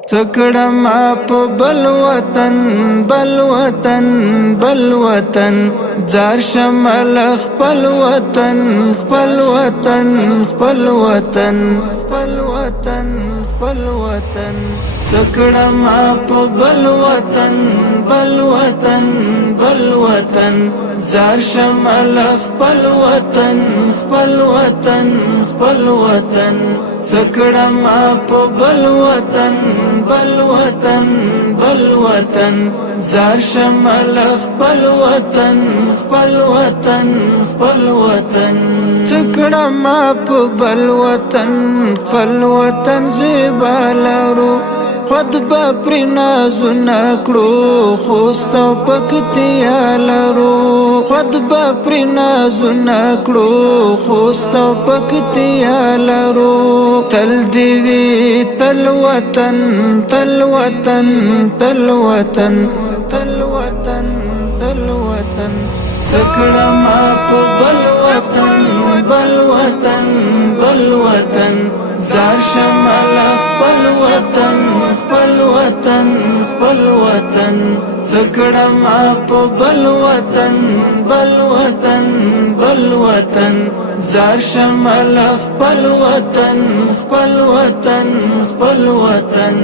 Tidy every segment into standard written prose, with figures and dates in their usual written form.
تکړه ما په بل وطن بل وطن بل وطن زار شمال خپل وطن خپل وطن خپل وطن خپل وطن خپل وطن تکړه ما په بل وطن بل وطن بل وطن زار شمال خپل وطن خپل وطن خپل وطن تکړه ما په بل وطن بل وطن بل وطن زار شمال خپل وطن خپل وطن خپل وطن تکړه ما په بل وطن خپل وطن زیبالرو خود با پر نازونه کړو خوستا پکتیا لرو خود با پر نازونه کړو خوستا پکتیا لرو تل دی وی تل وطن تل وطن تل وطن تل وطن تل وطن تکړه ما په بل وطن بل وطن بل وطن زار شمال خپل وطن خپل وطن خپل وطن تکړه ما په بل وطن بل وطن بل وطن زار شمال خپل وطن خپل وطن خپل وطن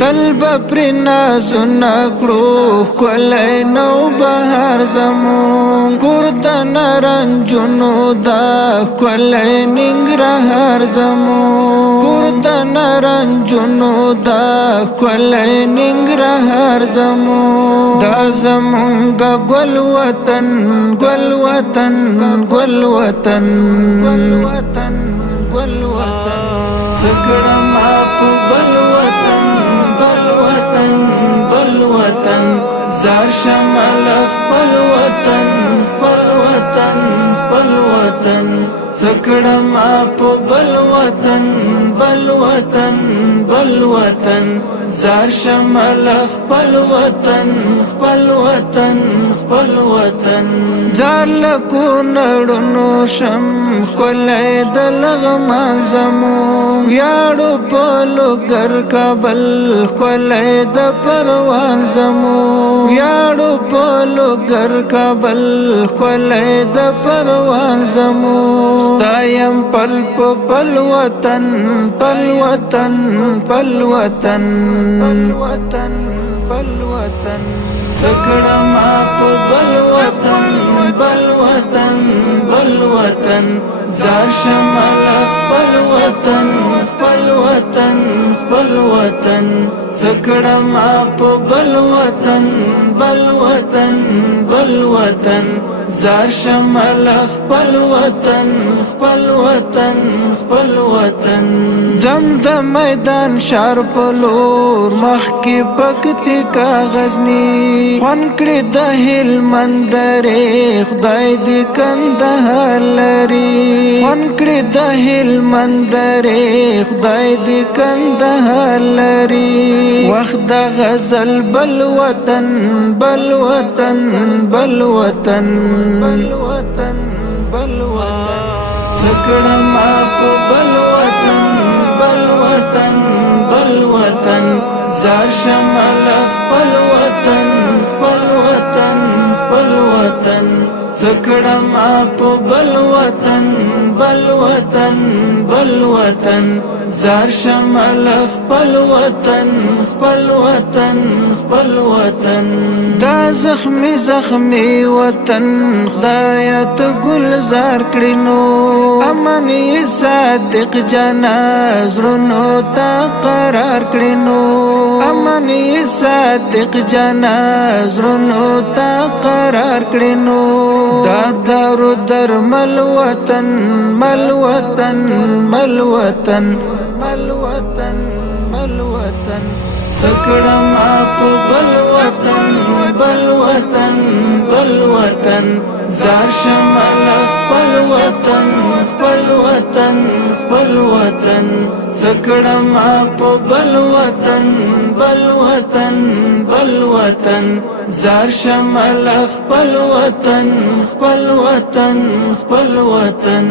طلب پر نازونه کړو کولای نو بهر زمون ګردن رنجونو دا کولای ننګرهار زمون ګردن رنجونو دا کولای ننګرهار زمون دا زمونږ ګل وطن ګل وطن ګل وطن ګل وطن ګل وطن تکړه ما په بل وطن بل وطن بل وطن زار شمال خپل وطن خپل وطن خپل وطن تکړه ما په بل وطن بل وطن بل وطن زار شمال خپل وطن خپل وطن خپل وطن زار لکو نړونو شم کولای د لغمان زمون یاړو پلو ګر کابل کولای د پروان زمون یاړو پلو ګر کابل کولای د پروان زمون ستایم پل پل وطن پل وطن پل وطن پل وطن پل وطن تکړه ما په بل وطن بل وطن بل وطن زار شمال خپل وطن خپل وطن خپل وطن تکړه ما په بل وطن بل وطن بل وطن زار شمال خپل وطن خپل وطن خپل وطن جم د میدان شار پلور مخ کی پکتی کا غزنی خون کړي د هلمند درې خدای دې کندهار لري خون کړي د هلمند درې خدای دې کندهار لري وخت د غزل بل وطن بل وطن بل وطن بل وطن بل وطن تکړه ما په بل وطن بل وطن بل وطن زار شمال خپل وطن خپل وطن خپل وطن تکړه ما په بل وطن بل وطن بل وطن زار شمال خپل وطن خپل وطن خپل وطن دا زخمی زخمی وطن خدایا ته گلزار کړینو امن یې صادق جانا زړونو ته قرار کړینو امن یې صادق جانا زړونو ته قرار کړینو دا دارو درمل وطن مل وطن مل وطن مل وطن مل وطن تکړه ما په بل وطن بل وطن بل وطن زار شمال خپل وطن خپل وطن خپل وطن تکړه ما په بل وطن بل وطن بل وطن زار شمال خپل وطن خپل وطن خپل وطن